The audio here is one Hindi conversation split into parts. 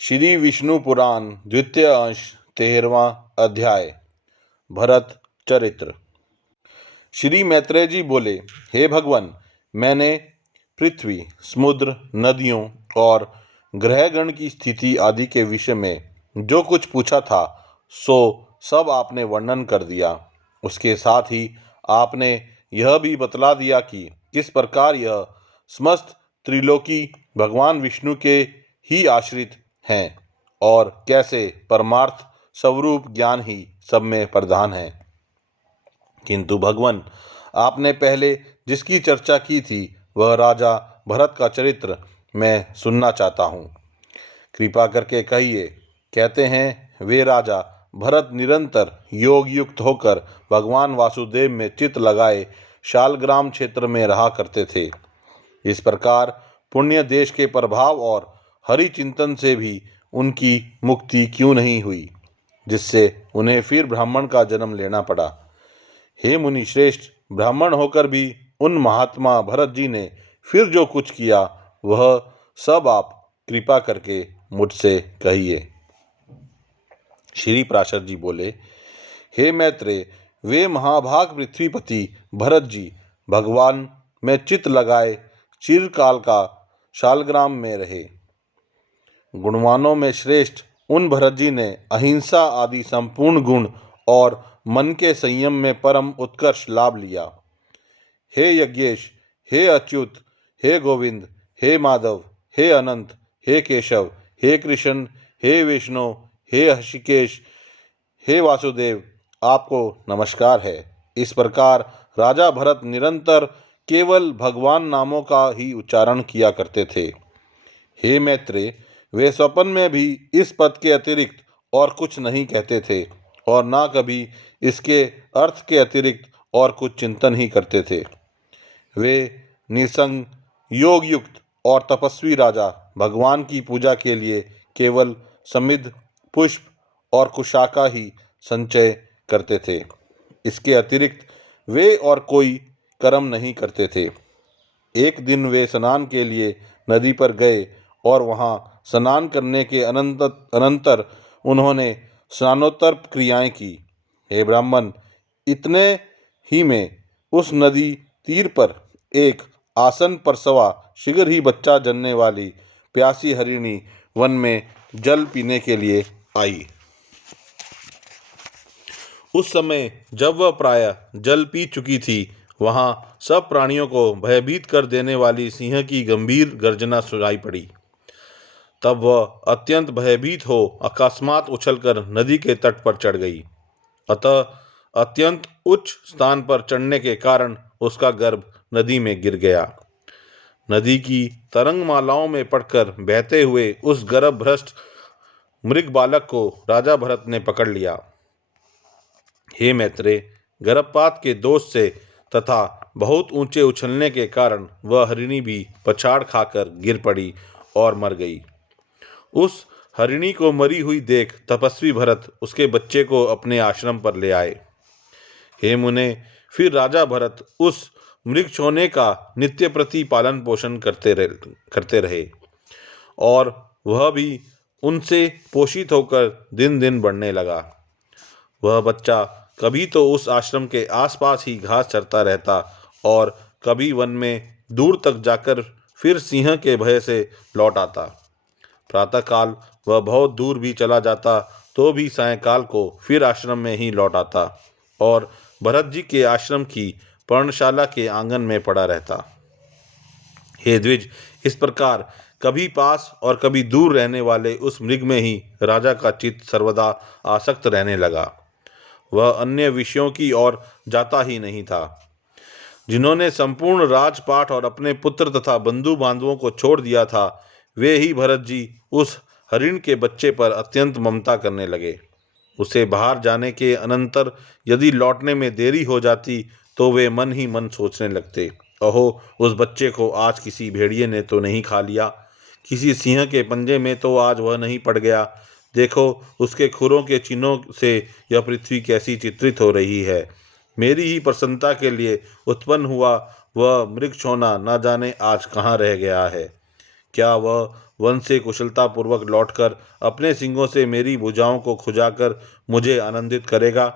श्री विष्णु पुराण द्वितीय अंश 13वां अध्याय भरत चरित्र। श्री मैत्रेय जी बोले, हे भगवान, मैंने पृथ्वी, समुद्र, नदियों और ग्रहगण की स्थिति आदि के विषय में जो कुछ पूछा था सो सब आपने वर्णन कर दिया। उसके साथ ही आपने यह भी बतला दिया कि किस प्रकार यह समस्त त्रिलोकी भगवान विष्णु के ही आश्रित हैं और कैसे परमार्थ स्वरूप ज्ञान ही सब में प्रधान है। किंतु भगवान, आपने पहले जिसकी चर्चा की थी वह राजा भरत का चरित्र मैं सुनना चाहता हूँ। कृपा करके कहिए। कहते हैं वे राजा भरत निरंतर योग युक्त होकर भगवान वासुदेव में चित्त लगाए शालग्राम क्षेत्र में रहा करते थे। इस प्रकार पुण्य देश के प्रभाव और हरि चिंतन से भी उनकी मुक्ति क्यों नहीं हुई, जिससे उन्हें फिर ब्राह्मण का जन्म लेना पड़ा। हे मुनि श्रेष्ठ, ब्राह्मण होकर भी उन महात्मा भरत जी ने फिर जो कुछ किया वह सब आप कृपा करके मुझसे कहिए। श्री पराशर जी बोले, हे मैत्रेय, वे महाभाग पृथ्वीपति भरत जी भगवान में चित्त लगाए चिरकाल का शालग्राम में रहे। गुणवानों में श्रेष्ठ उन भरत जी ने अहिंसा आदि संपूर्ण गुण और मन के संयम में परम उत्कर्ष लाभ लिया। हे यज्ञेश, हे अच्युत, हे गोविंद, हे माधव, हे अनंत, हे केशव, हे कृष्ण, हे विष्णु, हे हृषिकेश, हे वासुदेव, आपको नमस्कार है। इस प्रकार राजा भरत निरंतर केवल भगवान नामों का ही उच्चारण किया करते थे। हे मैत्रेय, वे स्वप्न में भी इस पद के अतिरिक्त और कुछ नहीं कहते थे और ना कभी इसके अर्थ के अतिरिक्त और कुछ चिंतन ही करते थे। वे निसंग, योग युक्त और तपस्वी राजा भगवान की पूजा के लिए केवल समिध, पुष्प और कुशाका ही संचय करते थे। इसके अतिरिक्त वे और कोई कर्म नहीं करते थे। एक दिन वे स्नान के लिए नदी पर गए और वहां स्नान करने के अनंतर उन्होंने स्नानोत्तर क्रियाएं की। हे ब्राह्मण, इतने ही में उस नदी तीर पर एक आसन परसवा शीघ्र ही बच्चा जनने वाली प्यासी हरिणी वन में जल पीने के लिए आई। उस समय जब वह प्रायः जल पी चुकी थी, वहां सब प्राणियों को भयभीत कर देने वाली सिंह की गंभीर गर्जना सुनाई पड़ी। तब वह अत्यंत भयभीत हो अकस्मात उछलकर नदी के तट पर चढ़ गई। अतः अत्यंत उच्च स्थान पर चढ़ने के कारण उसका गर्भ नदी में गिर गया। नदी की तरंगमालाओं में पड़कर बहते हुए उस गर्भभ्रष्ट मृग बालक को राजा भरत ने पकड़ लिया। हे मैत्रेय, गर्भपात के दोष से तथा बहुत ऊंचे उछलने के कारण वह हरिणी भी पछाड़ खाकर गिर पड़ी और मर गई। उस हरिणी को मरी हुई देख तपस्वी भरत उसके बच्चे को अपने आश्रम पर ले आए। हे मुने, फिर राजा भरत उस मृगछोने का नित्य प्रति पालन पोषण करते रहे और वह भी उनसे पोषित होकर दिन दिन बढ़ने लगा। वह बच्चा कभी तो उस आश्रम के आसपास ही घास चरता रहता और कभी वन में दूर तक जाकर फिर सिंह के भय से लौट आता। प्रातःकाल वह बहुत दूर भी चला जाता तो भी सायंकाल को फिर आश्रम में ही लौट आता और भरत जी के आश्रम की पर्णशाला के आंगन में पड़ा रहता। हे द्विज, इस प्रकार कभी पास और कभी दूर रहने वाले उस मृग में ही राजा का चित्त सर्वदा आसक्त रहने लगा। वह अन्य विषयों की ओर जाता ही नहीं था। जिन्होंने संपूर्ण राजपाट और अपने पुत्र तथा बंधु बांधवों को छोड़ दिया था, वे ही भरत जी उस हरिण के बच्चे पर अत्यंत ममता करने लगे। उसे बाहर जाने के अनंतर यदि लौटने में देरी हो जाती तो वे मन ही मन सोचने लगते, अहो, उस बच्चे को आज किसी भेड़िए ने तो नहीं खा लिया, किसी सिंह के पंजे में तो आज वह नहीं पड़ गया। देखो, उसके खुरों के चिन्हों से यह पृथ्वी कैसी चित्रित हो रही है। मेरी ही प्रसन्नता के लिए उत्पन्न हुआ वह मृगछोना न जाने आज कहाँ रह गया है। क्या वह वन से कुशलतापूर्वक लौटकर अपने सींगों से मेरी भुजाओं को खुजाकर मुझे आनंदित करेगा?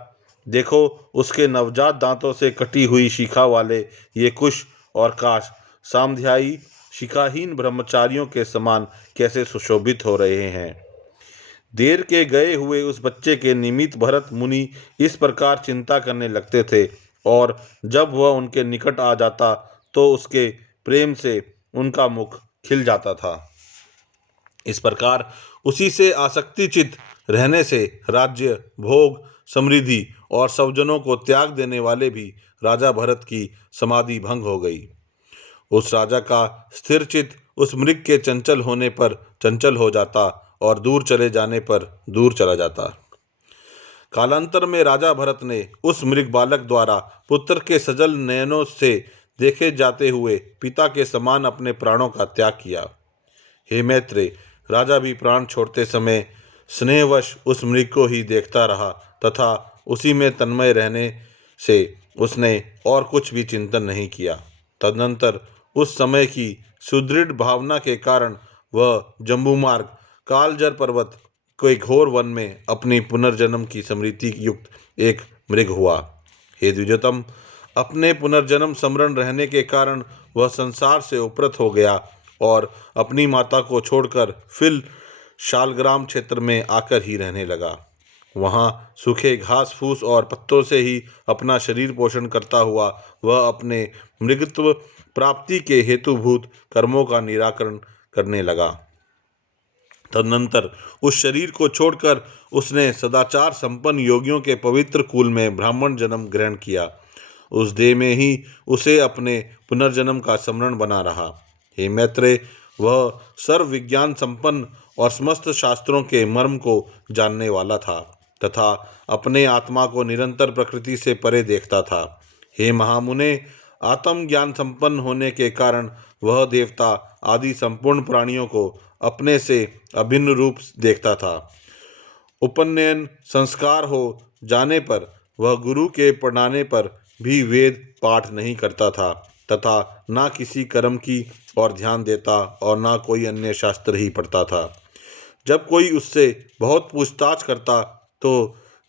देखो, उसके नवजात दांतों से कटी हुई शिखा वाले ये कुश और काश सामध्यायी शिखाहीन ब्रह्मचारियों के समान कैसे सुशोभित हो रहे हैं। देर के गए हुए उस बच्चे के निमित्त भरत मुनि इस प्रकार चिंता करने लगते थे, और जब वह उनके निकट आ जाता तो उसके प्रेम से उनका मुख खिल जाता था। इस प्रकार उसी से आसक्तिचित रहने से राज्य, भोग, समृद्धि और स्वजनों को त्याग देने वाले भी राजा भरत की समाधि भंग हो गई। उस राजा का स्थिर चित्त उस मृग के चंचल होने पर चंचल हो जाता और दूर चले जाने पर दूर चला जाता। कालांतर में राजा भरत ने उस मृग बालक द्वारा पुत्र के सजल नयनों से देखे जाते हुए पिता के समान अपने प्राणों का त्याग किया। हे मैत्रेय, राजा भी प्राण छोड़ते समय स्नेहवश उस मृग को ही देखता रहा तथा उसी में तन्मय रहने से उसने और कुछ भी चिंतन नहीं किया। तदनंतर उस समय की सुदृढ़ भावना के कारण वह जम्बूमार्ग कालजर पर्वत के घोर वन में अपनी पुनर्जन्म की स्मृति युक्त एक मृग हुआ। हे द्विजोतम, अपने पुनर्जन्म स्मरण रहने के कारण वह संसार से उपरत हो गया और अपनी माता को छोड़कर फिर शालग्राम क्षेत्र में आकर ही रहने लगा। वहाँ सूखे घास फूस और पत्तों से ही अपना शरीर पोषण करता हुआ वह अपने मृगत्व प्राप्ति के हेतुभूत कर्मों का निराकरण करने लगा। तदनंतर उस शरीर को छोड़कर उसने सदाचार संपन्न योगियों के पवित्र कुल में ब्राह्मण जन्म ग्रहण किया। उस देह में ही उसे अपने पुनर्जन्म का स्मरण बना रहा। हे मैत्रेय, वह सर्व विज्ञान संपन्न और समस्त शास्त्रों के मर्म को जानने वाला था तथा अपने आत्मा को निरंतर प्रकृति से परे देखता था। हे महामुने, आत्मज्ञान संपन्न होने के कारण वह देवता आदि संपूर्ण प्राणियों को अपने से अभिन्न रूप देखता था। उपनयन संस्कार हो जाने पर वह गुरु के पढ़ाने पर भी वेद पाठ नहीं करता था तथा ना किसी कर्म की और ध्यान देता और ना कोई अन्य शास्त्र ही पढ़ता था। जब कोई उससे बहुत पूछताछ करता तो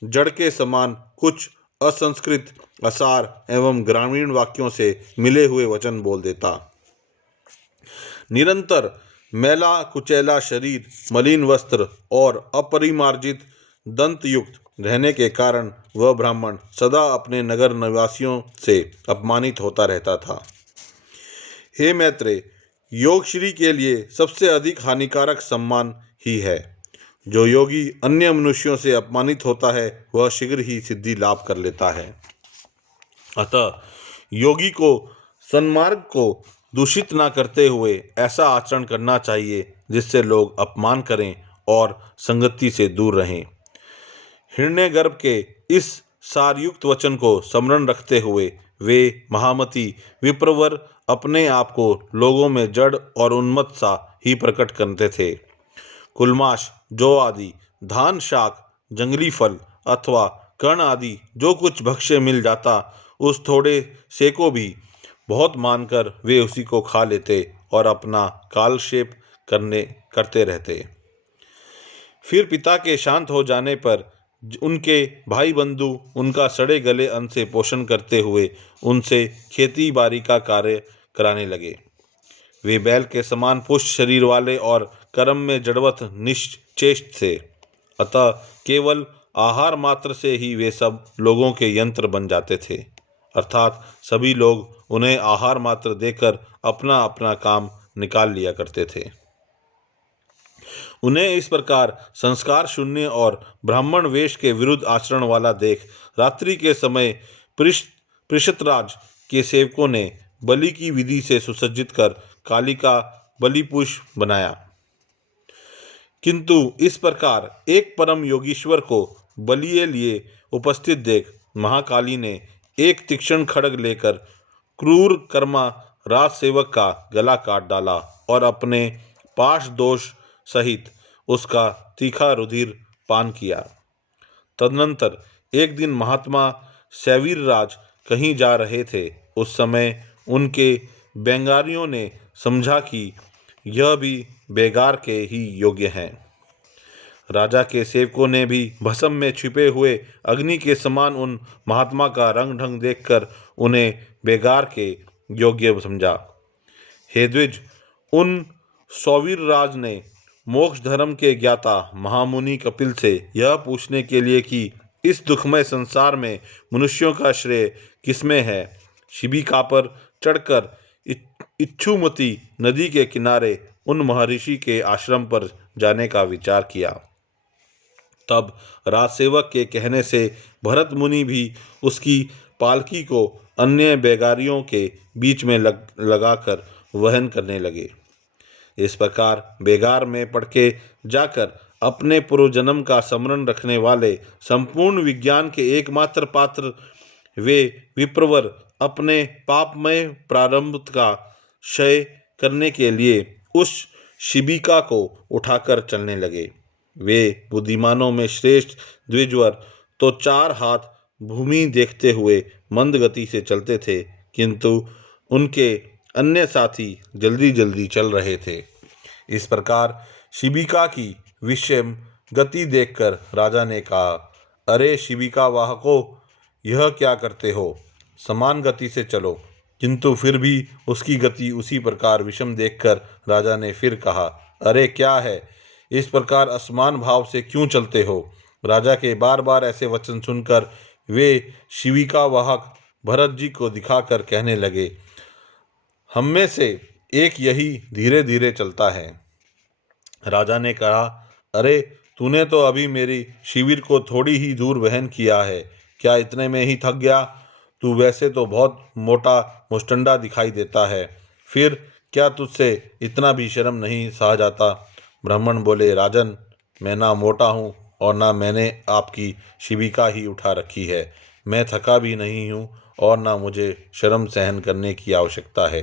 जड़ के समान कुछ असंस्कृत, असार एवं ग्रामीण वाक्यों से मिले हुए वचन बोल देता। निरंतर मैला कुचैला शरीर, मलिन वस्त्र और अपरिमार्जित दंत युक्त रहने के कारण वह ब्राह्मण सदा अपने नगर निवासियों से अपमानित होता रहता था। हे मैत्रेय, योगश्री के लिए सबसे अधिक हानिकारक सम्मान ही है। जो योगी अन्य मनुष्यों से अपमानित होता है वह शीघ्र ही सिद्धि लाभ कर लेता है। अतः योगी को सन्मार्ग को दूषित न करते हुए ऐसा आचरण करना चाहिए जिससे लोग अपमान करें और संगति से दूर रहें। हिरण्यगर्भ के इस सारयुक्त वचन को स्मरण रखते हुए वे महामती विप्रवर अपने आप को लोगों में जड़ और उन्मत्त सा ही प्रकट करते थे। कुलमाश, जौ आदि, धान शाक, जंगली फल अथवा कर्ण आदि जो कुछ भक्ष्य मिल जाता उस थोड़े से को भी बहुत मानकर वे उसी को खा लेते और अपना कालक्षेप करते रहते। फिर पिता के शांत हो जाने पर उनके भाई बंधु उनका सड़े गले अन्न से पोषण करते हुए उनसे खेती बाड़ी का कार्य कराने लगे। वे बैल के समान पुष्ट शरीर वाले और कर्म में जड़वत निश्चेष्ट थे। अतः केवल आहार मात्र से ही वे सब लोगों के यंत्र बन जाते थे, अर्थात सभी लोग उन्हें आहार मात्र देकर अपना अपना काम निकाल लिया करते थे। उन्हें इस प्रकार संस्कार शून्य और ब्राह्मण वेश के विरुद्ध आचरण वाला देख रात्रि के समय पृषतराज के सेवकों ने बलि की विधि से सुसज्जित कर कालिका बलिपुष बनाया। किंतु इस प्रकार एक परम योगीश्वर को बलिए लिए उपस्थित देख महाकाली ने एक तीक्ष्ण खड्ग लेकर क्रूर कर्मा राज सेवक का गला काट डाला और अपने पाश दोष सहित उसका तीखा रुधिर पान किया। तदनंतर एक दिन महात्मा सैवीर राज कहीं जा रहे थे। उस समय उनके बेंगारियों ने समझा कि यह भी बेगार के ही योग्य हैं। राजा के सेवकों ने भी भस्म में छिपे हुए अग्नि के समान उन महात्मा का रंग ढंग देखकर उन्हें बेगार के योग्य समझा। हे द्विज, उन सौवीर राज ने मोक्ष धर्म के ज्ञाता महामुनि कपिल से यह पूछने के लिए कि इस दुखमय संसार में मनुष्यों का श्रेय किसमें है, शिबिका पर चढ़कर इच्छुमती नदी के किनारे उन महर्षि के आश्रम पर जाने का विचार किया। तब राजसेवक के कहने से भरत मुनि भी उसकी पालकी को अन्य बेगारियों के बीच में लगाकर वहन करने लगे। इस प्रकार बेगार में पड़ के जाकर अपने पूर्वजन्म का स्मरण रखने वाले संपूर्ण विज्ञान के एकमात्र पात्र वे विप्रवर अपने पापमय प्रारंभ का क्षय करने के लिए उस शिबिका को उठाकर चलने लगे। वे बुद्धिमानों में श्रेष्ठ द्विजवर तो 4 हाथ भूमि देखते हुए मंद गति से चलते थे, किंतु उनके अन्य साथी जल्दी जल्दी चल रहे थे। इस प्रकार शिबिका की विषम गति देखकर राजा ने कहा, अरे शिबिका वाहकों, यह क्या करते हो? समान गति से चलो। किंतु फिर भी उसकी गति उसी प्रकार विषम देखकर राजा ने फिर कहा, अरे क्या है, इस प्रकार असमान भाव से क्यों चलते हो? राजा के बार बार ऐसे वचन सुनकर वे शिबिका वाहक भरत जी को दिखाकर कहने लगे, हम में से एक यही धीरे धीरे चलता है। राजा ने कहा, अरे तूने तो अभी मेरी शिविर को थोड़ी ही दूर वहन किया है, क्या इतने में ही थक गया? तू वैसे तो बहुत मोटा मुस्टंडा दिखाई देता है, फिर क्या तुझसे इतना भी शर्म नहीं सहा जाता? ब्राह्मण बोले, राजन, मैं ना मोटा हूँ और ना मैंने आपकी शिबिका ही उठा रखी है। मैं थका भी नहीं हूँ और ना मुझे शर्म सहन करने की आवश्यकता है।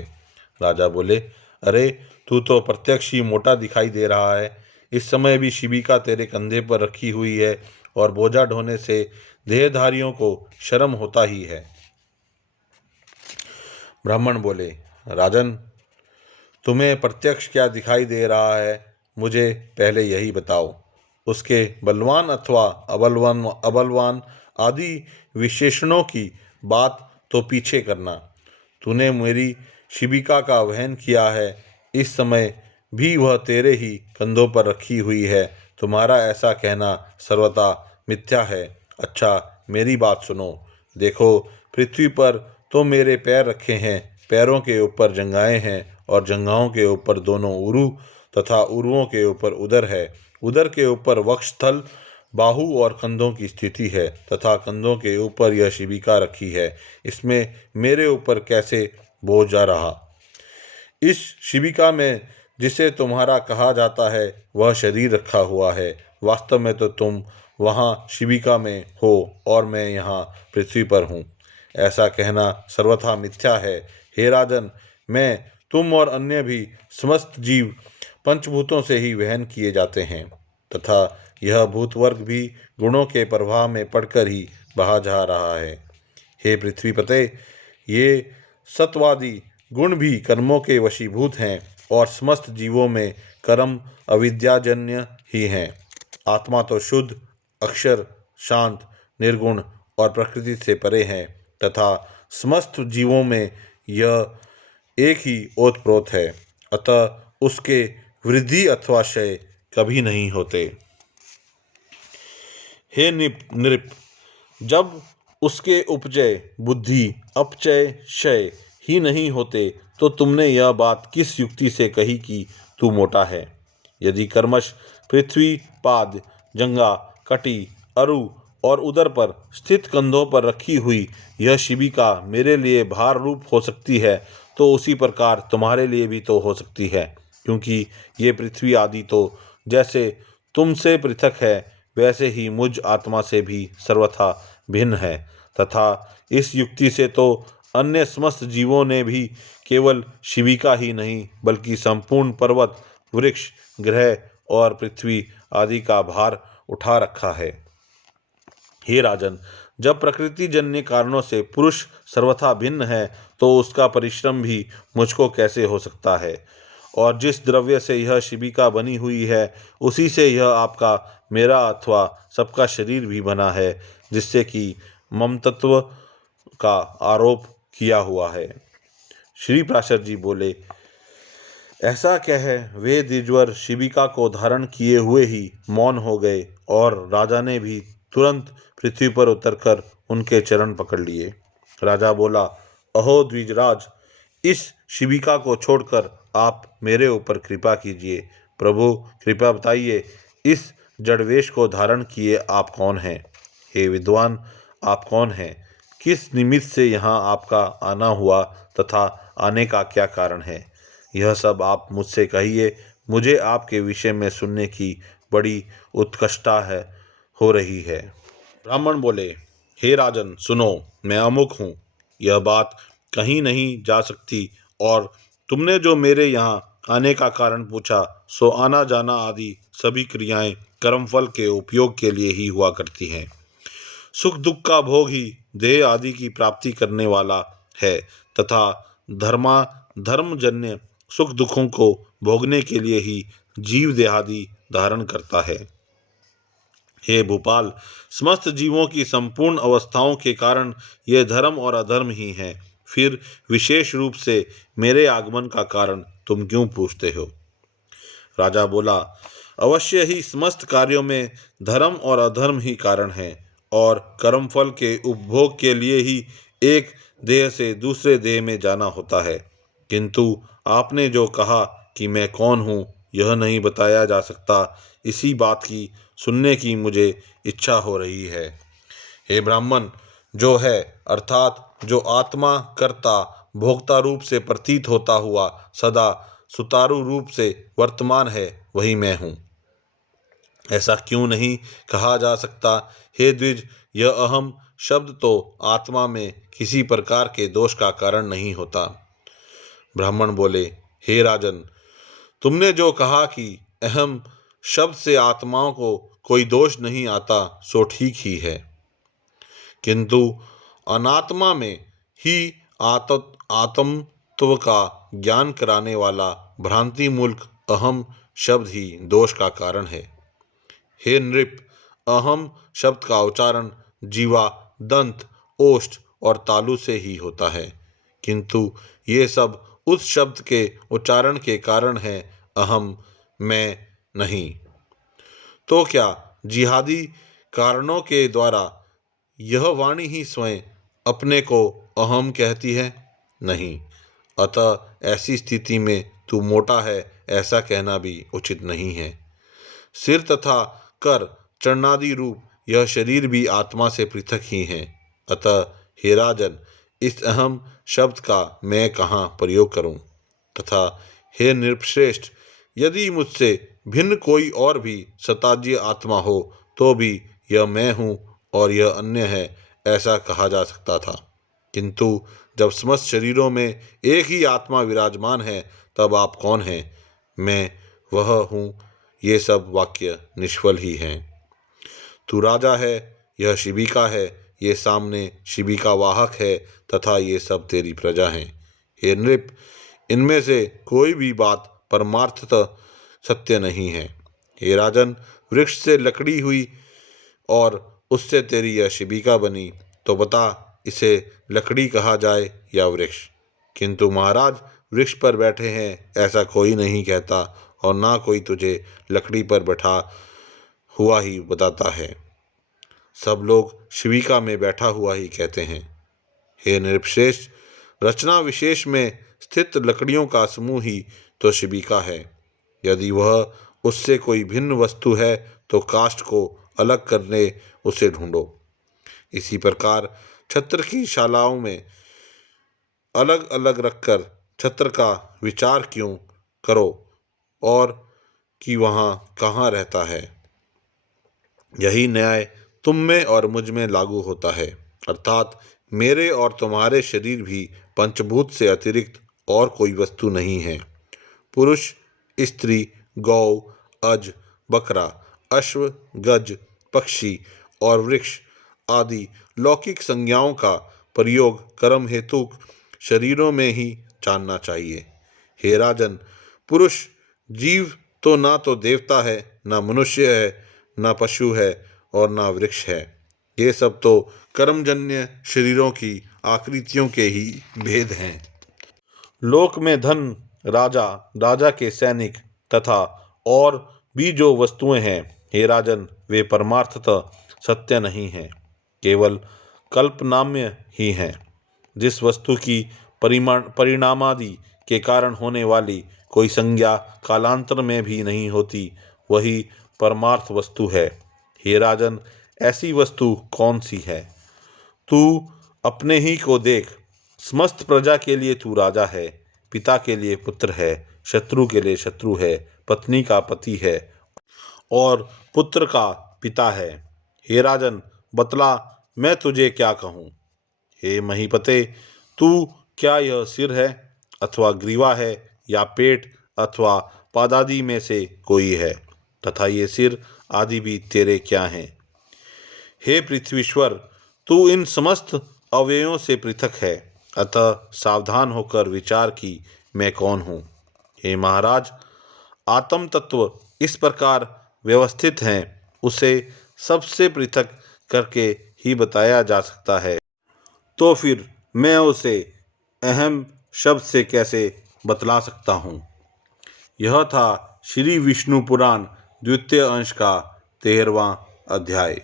राजा बोले, अरे तू तो प्रत्यक्ष ही मोटा दिखाई दे रहा है। इस समय भी शिबिका तेरे कंधे पर रखी हुई है और बोझा ढोने से देहधारियों को शर्म होता ही है। ब्राह्मण बोले, राजन, तुम्हें प्रत्यक्ष क्या दिखाई दे रहा है, मुझे पहले यही बताओ। उसके बलवान अथवा अबलवान आदि विशेषणों की बात तो पीछे करना। तूने मेरी शिबिका का वहन किया है, इस समय भी वह तेरे ही कंधों पर रखी हुई है। तुम्हारा ऐसा कहना सर्वथा मिथ्या है। अच्छा, मेरी बात सुनो। देखो, पृथ्वी पर तो मेरे पैर रखे हैं, पैरों के ऊपर जंघाएं हैं और जंघाओं के ऊपर दोनों उरु तथा उरुओं के ऊपर उदर है। उदर के ऊपर वक्षस्थल, बाहु और कंधों की स्थिति है तथा कंधों के ऊपर यह शिबिका रखी है। इसमें मेरे ऊपर कैसे बोझ जा रहा? इस शिबिका में जिसे तुम्हारा कहा जाता है वह शरीर रखा हुआ है। वास्तव में तो तुम वहाँ शिबिका में हो और मैं यहाँ पृथ्वी पर हूँ। ऐसा कहना सर्वथा मिथ्या है। हे राजन, मैं, तुम और अन्य भी समस्त जीव पंचभूतों से ही वहन किए जाते हैं तथा यह भूतवर्ग भी गुणों के प्रवाह में पड़कर ही बहा जा रहा है। हे पृथ्वीपते, ये सत्वादी गुण भी कर्मों के वशीभूत हैं और समस्त जीवों में कर्म अविद्याजन्य ही हैं। आत्मा तो शुद्ध, अक्षर, शांत, निर्गुण और प्रकृति से परे हैं तथा समस्त जीवों में यह एक ही ओतप्रोत है, अतः उसके वृद्धि अथवा क्षय कभी नहीं होते। हे नृप, जब उसके उपजय, बुद्धि, अपचय, क्षय ही नहीं होते तो तुमने यह बात किस युक्ति से कही कि तू मोटा है? यदि कर्मश पृथ्वी, पाद, जंगा, कटी, अरु और उदर पर स्थित कंधों पर रखी हुई यह शिबिका मेरे लिए भार रूप हो सकती है, तो उसी प्रकार तुम्हारे लिए भी तो हो सकती है, क्योंकि ये पृथ्वी आदि तो जैसे तुमसे पृथक है वैसे ही मुझ आत्मा से भी सर्वथा भिन्न है तथा इस युक्ति से तो अन्य समस्त जीवों ने भी केवल शिबिका ही नहीं बल्कि संपूर्ण पर्वत, वृक्ष, ग्रह और पृथ्वी आदि का भार उठा रखा है। हे राजन, जब प्रकृति जन्य कारणों से पुरुष सर्वथा भिन्न है तो उसका परिश्रम भी मुझको कैसे हो सकता है? और जिस द्रव्य से यह शिबिका बनी हुई है उसी से यह आपका, मेरा अथवा सबका शरीर भी बना है, जिससे कि ममतत्व का आरोप किया हुआ है। श्री प्राशर जी बोले, ऐसा कह वे द्विजवर शिबिका को धारण किए हुए ही मौन हो गए और राजा ने भी तुरंत पृथ्वी पर उतरकर उनके चरण पकड़ लिए। राजा बोला, अहो द्विजराज, इस शिबिका को छोड़कर आप मेरे ऊपर कृपा कीजिए। प्रभु, कृपया बताइए, इस जड़वेश को धारण किए आप कौन हैं? हे विद्वान, आप कौन हैं? किस निमित्त से यहाँ आपका आना हुआ तथा आने का क्या कारण है? यह सब आप मुझसे कहिए। मुझे आपके विषय में सुनने की बड़ी उत्कंठा हो रही है। ब्राह्मण बोले, हे राजन, सुनो, मैं अमुक हूँ। यह बात कहीं नहीं जा सकती, और तुमने जो मेरे यहाँ आने का कारण पूछा, सो आना जाना आदि सभी क्रियाएं कर्मफल के उपयोग के लिए ही हुआ करती हैं। सुख दुख का भोग ही देह आदि की प्राप्ति करने वाला है, तथा धर्मजन्य सुख दुखों को भोगने के लिए ही जीव देहादि धारण करता है। हे भूपाल, समस्त जीवों की संपूर्ण अवस्थाओं के कारण ये धर्म और अधर्म ही हैं। फिर विशेष रूप से मेरे आगमन का कारण तुम क्यों पूछते हो? राजा बोला, अवश्य ही समस्त कार्यों में धर्म और अधर्म ही कारण है, और कर्मफल के उपभोग के लिए ही एक देह से दूसरे देह में जाना होता है। किंतु आपने जो कहा कि मैं कौन हूँ यह नहीं बताया जा सकता, इसी बात की सुनने की मुझे इच्छा हो रही है। हे ब्राह्मण, जो है अर्थात जो आत्मा कर्ता भोक्ता रूप से प्रतीत होता हुआ सदा सुचारू रूप से वर्तमान है, वही मैं हूँ। ऐसा क्यों नहीं कहा जा सकता? हे द्विज, यह अहम शब्द तो आत्मा में किसी प्रकार के दोष का कारण नहीं होता। ब्राह्मण बोले, हे राजन, तुमने जो कहा कि अहम शब्द से आत्माओं को कोई दोष नहीं आता, सो ठीक ही है, किंतु अनात्मा में ही आत्मत्व का ज्ञान कराने वाला भ्रांति मूलक अहम शब्द ही दोष का कारण है। हे नृप, अहम शब्द का उच्चारण जीवा, दंत, ओष्ठ और तालु से ही होता है, किंतु ये सब उस शब्द के उच्चारण के कारण है, अहम मैं नहीं। तो क्या जिहादी कारणों के द्वारा यह वाणी ही स्वयं अपने को अहम कहती है? नहीं। अतः ऐसी स्थिति में तू मोटा है ऐसा कहना भी उचित नहीं है। सिर तथा कर चरणादि रूप यह शरीर भी आत्मा से पृथक ही हैं। अतः हे राजन, इस अहम शब्द का मैं कहाँ प्रयोग करूं? तथा हे नृपश्रेष्ठ, यदि मुझसे भिन्न कोई और भी सताज्य आत्मा हो तो भी यह मैं हूँ और यह अन्य है ऐसा कहा जा सकता था, किंतु जब समस्त शरीरों में एक ही आत्मा विराजमान है तब आप कौन हैं? मैं वह हूँ। ये सब वाक्य निष्फल ही हैं। तू राजा है, यह शिबिका है, ये सामने शिबिका वाहक है, तथा ये सब तेरी प्रजा हैं। हे नृप, इनमें से कोई भी बात परमार्थतः सत्य नहीं है। हे राजन, वृक्ष से लकड़ी हुई और उससे तेरी यह शिबिका बनी, तो बता इसे लकड़ी कहा जाए या वृक्ष? किंतु महाराज, वृक्ष पर बैठे हैं ऐसा कोई नहीं कहता, और ना कोई तुझे लकड़ी पर बैठा हुआ ही बताता है। सब लोग शिबिका में बैठा हुआ ही कहते हैं। हे नृपश्रेष्ठ, रचना विशेष में स्थित लकड़ियों का समूह ही तो शिबिका है। यदि वह उससे कोई भिन्न वस्तु है तो काष्ठ को अलग करने उसे ढूंढो। इसी प्रकार छत्र की शालाओं में अलग अलग रखकर छत्र का विचार क्यों करो, और कि वहाँ कहाँ रहता है। यही न्याय तुम में और मुझ में लागू होता है, अर्थात मेरे और तुम्हारे शरीर भी पंचभूत से अतिरिक्त और कोई वस्तु नहीं है। पुरुष, स्त्री, गौ, अज, बकरा, अश्व, गज, पक्षी और वृक्ष आदि लौकिक संज्ञाओं का प्रयोग कर्म हेतु शरीरों में ही जानना चाहिए। हे राजन, पुरुष जीव तो ना तो देवता है, ना मनुष्य है, ना पशु है और ना वृक्ष है। ये सब तो कर्मजन्य शरीरों की आकृतियों के ही भेद हैं। लोक में धन, राजा, राजा के सैनिक तथा और भी जो वस्तुएं हैं, हे राजन, वे परमार्थतः सत्य नहीं हैं, केवल कल्पनाम्य ही हैं। जिस वस्तु की परिणामादि के कारण होने वाली कोई संज्ञा कालांतर में भी नहीं होती, वही परमार्थ वस्तु है। हे राजन, ऐसी वस्तु कौन सी है? तू अपने ही को देख। समस्त प्रजा के लिए तू राजा है, पिता के लिए पुत्र है, शत्रु के लिए शत्रु है, पत्नी का पति है और पुत्र का पिता है। हे राजन, बतला, मैं तुझे क्या कहूँ? हे महीपते, तू क्या यह सिर है अथवा ग्रीवा है, या पेट अथवा पादादि में से कोई है, तथा ये सिर आदि भी तेरे क्या हैं? हे पृथ्वीश्वर, तू इन समस्त अवयवों से पृथक है, अतः सावधान होकर विचार की मैं कौन हूँ। हे महाराज, आत्म तत्व इस प्रकार व्यवस्थित हैं, उसे सबसे पृथक करके ही बताया जा सकता है, तो फिर मैं उसे अहम शब्द से कैसे बतला सकता हूँ। यह था श्री विष्णु पुराण द्वितीय अंश का 13वां अध्याय।